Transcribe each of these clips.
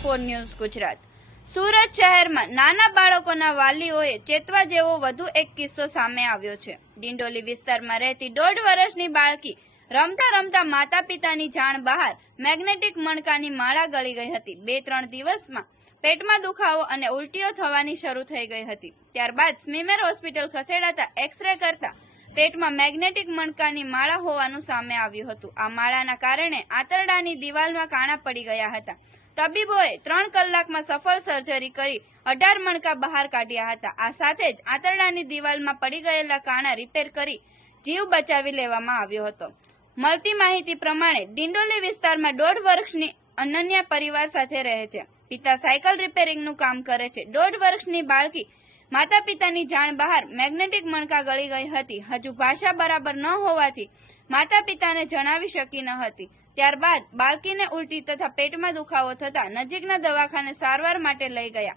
P24 news Gujarat. Surat શહેરમાં નાના બાળકોના વાલીઓએ ચેતવા જેવો વધુ એક કિસ્સો સામે આવ્યો છે। ડિંડોલી વિસ્તારમાં રહેતી 1.5 વર્ષની બાળકી રમતા રમતા માતા પિતાની જાણ બહાર મેગ્નેટિક મણકાની માળા ગળી ગઈ હતી। 2-3 દિવસમાં પેટમાં દુખાવો અને ઉલટીઓ થવાની શરૂ થઈ ગઈ હતી। ત્યારબાદ સ્મીમેર હોસ્પિટલ ખસેડાતા એક્સરે કરતા પેટમાં મેગ્નેટિક મણકાની માળા હોવાનું સામે આવ્યું હતું। આ માળાના કારણે આંતરડાની દિવાલમાં કાણા પડી ગયા હતા। તબીબોએ 3 કલાકમાં સફળ સર્જરી કરી 18 મણકા બહાર કાઢ્યા હતા। આ સાથે જ આંતરડાની દિવાલમાં પડી ગયેલા કાણા રિપેર કરી જીવ બચાવી લેવામાં આવ્યો હતો। મળતી માહિતી પ્રમાણે ડિંડોલી વિસ્તારમાં 1.5 વર્ષની અનન્યા પરિવાર સાથે રહે છે। પિતા સાયકલ રિપેરિંગનું કામ કરે છે। 1.5 વર્ષની બાળકી માતા પિતાની જાણ બહાર મેગ્નેટિક મણકા ગળી ગઈ હતી। હજુ ભાષા બરાબર ન હોવાથી માતા પિતાને જણાવી શકી ન હતી। ત્યારબાદ બાળકીને ઉલટી તથા પેટમાં દુખાવો થતા નજીકના દવાખાને સારવાર માટે લઈ ગયા।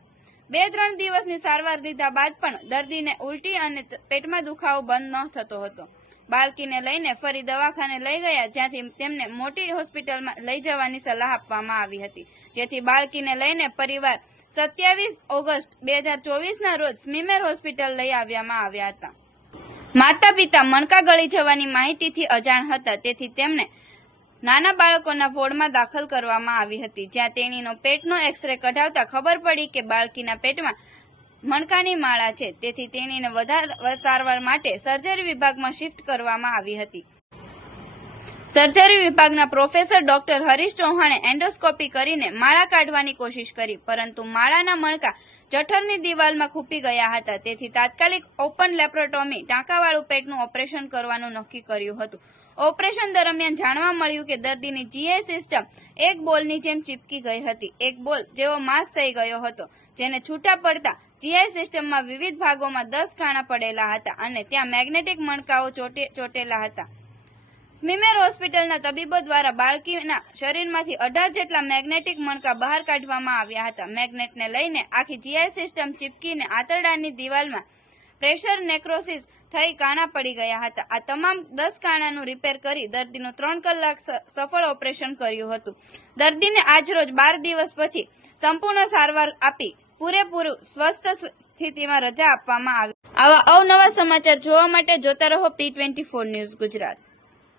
2-3 દિવસની સારવાર લીધા બાદ પણ દર્દીને ઉલટી અને પેટમાં દુખાવો બંધ ન થતો હતો। બાળકીને લઈને ફરી દવાખાને લઈ ગયા, જ્યાંથી તેમને મોટી હોસ્પિટલમાં લઈ જવાની સલાહ આપવામાં આવી હતી, જેથી બાળકીને લઈને પરિવાર 27 ઓગસ્ટ 2024ના રોજ સ્મીમેર હોસ્પિટલ લઈ આવ્યા હતા। માતા પિતા મણકા ગળી જવાની માહિતીથી અજાણ હતા, તેથી તેમને નાના બાળકોના વોર્ડમાં દાખલ કરવામાં આવી હતી, જ્યાં તેણીનો પેટનો એક્સરે કઢાવતા ખબર પડી કે બાળકીના પેટમાં મણકાની માળા છે, તેથી તેણીને વધારે સારવાર માટે સર્જરી વિભાગમાં શિફ્ટ કરવામાં આવી હતી। સર્જરી વિભાગના પ્રોફેસર ડોક્ટર હરીશ ચૌહાણે એન્ડોસ્કોપી કરીને માળા કાઢવાની કોશિશ કરી, પરંતુ માળાના મણકા જઠરની દિવાલમાં ખૂપી ગયા હતા, તેથી તાત્કાલિક ઓપન લેપ્રોટોમી ટાંકાવાળું પેટનું ઓપરેશન કરવાનું નક્કી કર્યું હતું। ઓપરેશન દરમિયાન જાણવા મળ્યું કે દર્દીની જીઆઈ સિસ્ટમ એક બોલની જેમ ચીપકી ગઈ હતી। એક બોલ જેવો માસ થઈ ગયો હતો, જેને છૂટા પડતા જીઆઈ સિસ્ટમમાં વિવિધ ભાગોમાં 10 કાણા પડેલા હતા અને ત્યાં મેગ્નેટિક મણકાઓ ચોટેલા હતા। સ્મીમેર હોસ્પિટલના તબીબો દ્વારા બાળકીના શરીરમાંથી 18 જેટલા મેગ્નેટિક મણકા બહાર કાઢવામાં આવ્યા હતા। મેગ્નેટને લઈને આખી જીઆઈ સિસ્ટમ ચીપકીને આંતરડાની દિવાલમાં પ્રેશર નેક્રોસિસ થઈ કાણા પડી ગયા હતા। આ તમામ 10 કાણાનું રિપેર કરી દર્દીનું 3 કલાક સફળ ઓપરેશન કર્યું હતું। દર્દીને આજરોજ 12 દિવસ પછી સંપૂર્ણ સારવાર આપી પૂરેપૂરું સ્વસ્થ સ્થિતિમાં રજા આપવામાં આવી। આવા અવનવા સમાચાર જોવા માટે જોતા રહો P24 ન્યૂઝ ગુજરાત।